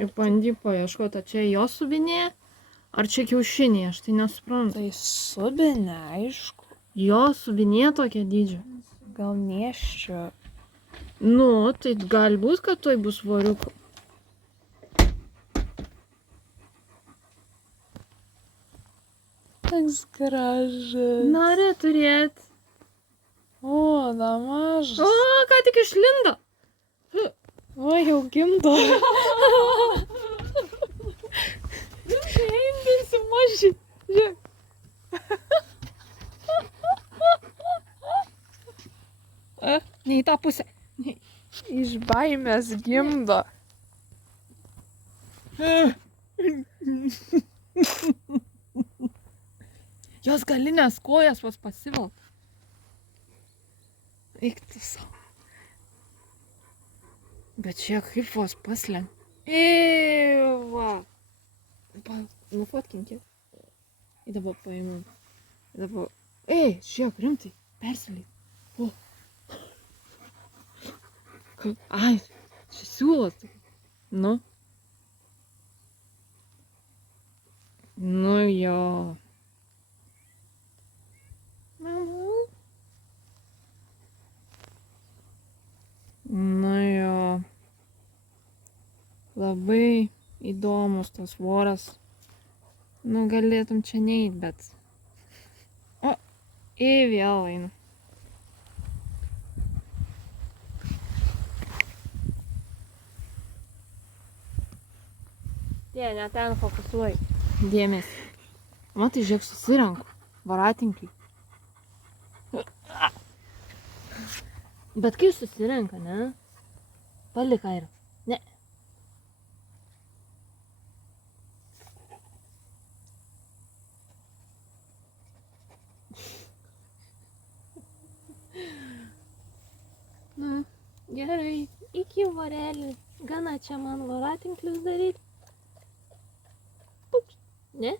Ir bandy paieškoti, čia jo subinė, ar čia kiaušinė, aš tai nesuprantu. Tai subinė, aišku. Jo subinė tokia dydžio. Gal nėščio. Nu, tai gali būt, kad tai bus voriukų. Toks gražus. Nori turėti. O, da mažas. O, ką tik išlindo. O, jau gimdo. Eindėsi maži. Žiūrėk. Ne į tą pusę. Iš baimės gimdo. Jos galinės kojas vos pasivalt. Eik tu savo. Bet čia kaip vos paslen. Va. Nufotkink. Ir dabar paėmiau. Ir dabar. Žiūrėk, rimtai. Persiliai. O. Ai, čia siūlas. Nu. Nu jo. Nu jo. Labai įdomus tas voras. Nu, galėtum čia neit, bet... O, vėl einu. Ne ten fokusuoji. Dėmesį. Matai, žiūrėk, susirenku. Voratinkliai. Bet kai susirenka, ne? Palik airą. Ne. Nu, gerai. Iki vorelį. Gana čia man voratinklius daryti. Ne?